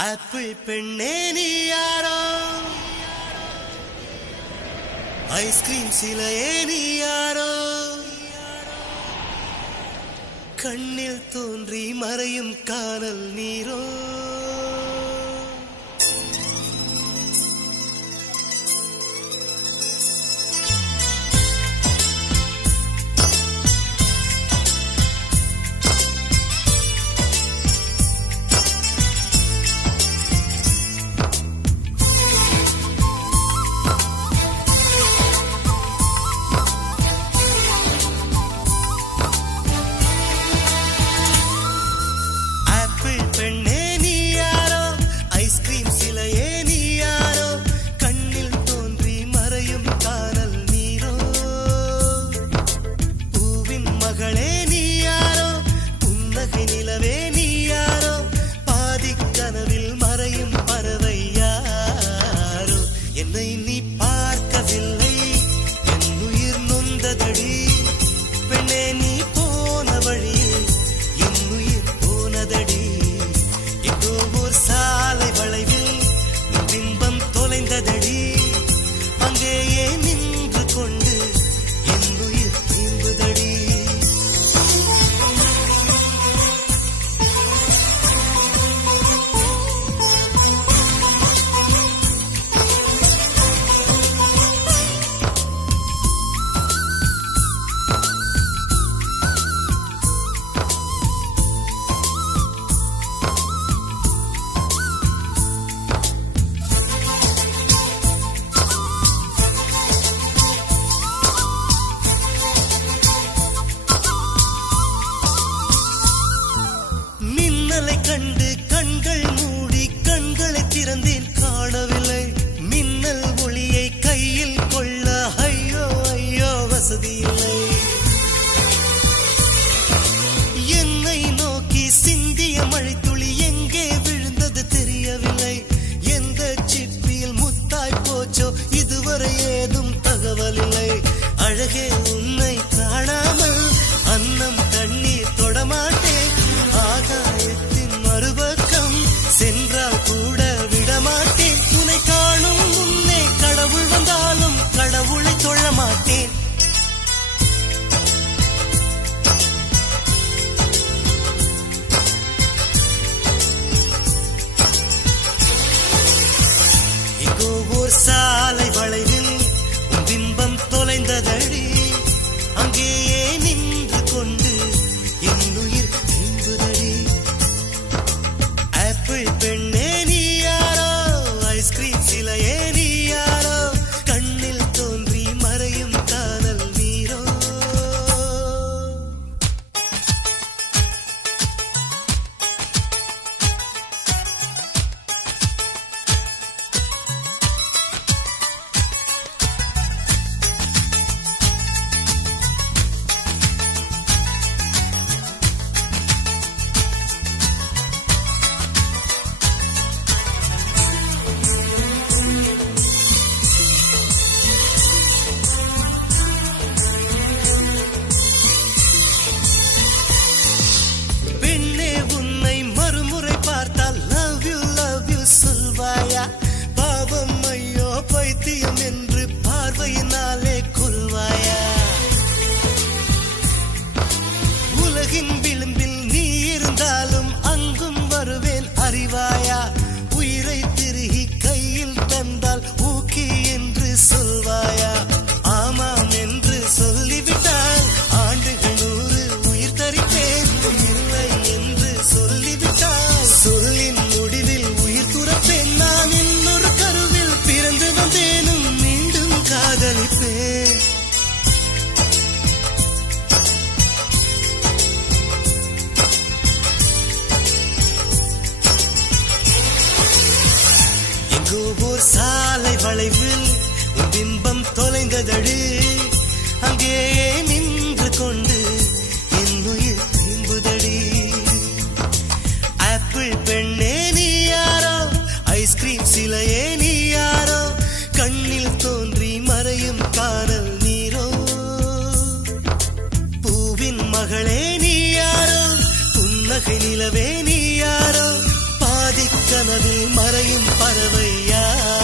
Apple பெண்ணே நீ யாரோ, ஐஸ்கிரீம் சிலையே நீ யாரோ, கண்ணில் தோன்றி மறையும் காணல் நீரோ. கண்டு கண்கள் மூடி கண்களை திறந்தேன், காணவில்லை மின்னல் ஒளியை கையில் கொள்ள. ஐயோ ஐயோ வசதி இல்லை. என்னை நோக்கி சிந்திய மழைத்துளி எங்கே விழுந்தது தெரியவில்லை. எந்த சிப்பியில் முத்தாய் போச்சோ இதுவரை ஏதும் தகவல் இல்லை. அழகே உன்னை காணாமல் அன்னம் தண்ணீர் தொடமாட்டேன். ஆகாயத்தின் மறுபக்கம் சென்றால் கூட விடமாட்டேன். உன்னை காணும் முன்னே கடவுள் வந்தாலும் கடவுளை தொழ மாட்டேன். இங்கோ ஓர் சாலை வளைவில் உன் பிம்பம் தொலைந்ததடி. அங்கேயே நின்று கொண்டு என் உயிர் நீங்குதடி. ஆப்பிள் பெண்ணே நீ யாரோ, ஐஸ்கிரீம் சிலையே நீ யாரோ, கண்ணில் தோன்றி மறையும் காணல் நீரோ. பாவம் ஐயோ பைத்தியம் என்று பார்வையினாலே கொல்வாயா? உலகின் விளிம்பில் நீ இருந்தாலும் அங்கும் வருவேன் அறிவாயா? உயிரை திருகி கையில் தந்தால் ஊக்கி என்று சொல்வாயா? ஆமாம் என்று சொல்லிவிட்டால் ஆண்டுகள் 100 உயிர் தரிப்பேன். இல்லை என்று சொல்லிவிட்டால் சொல்லின் முடிவில் உயிர் துறப்பேன். நான் இன்னொரு கருவில் பிறந்து வந்தேனும் மீண்டும் காதலிப்பேன். எங்கோ ஓர் சாலை வளைவில் உன் பிம்பம் தொலைந்ததடி. அங்கேயே நின்று கொண்டு என் உயிர் திரும்புதடி. ஆப்பிள் பெண்ணே நீ யாரோ, ஐஸ்கிரீம் சிலையே நீ யாரோ, கண்ணில் தோன்றி மறையும் காணல் நீரோ. பூவின் மகளே நீ யாரோ, புன்னகை நிலவே நீ யாரோ, பாதி கனவில் மறையும் பறவை யார்?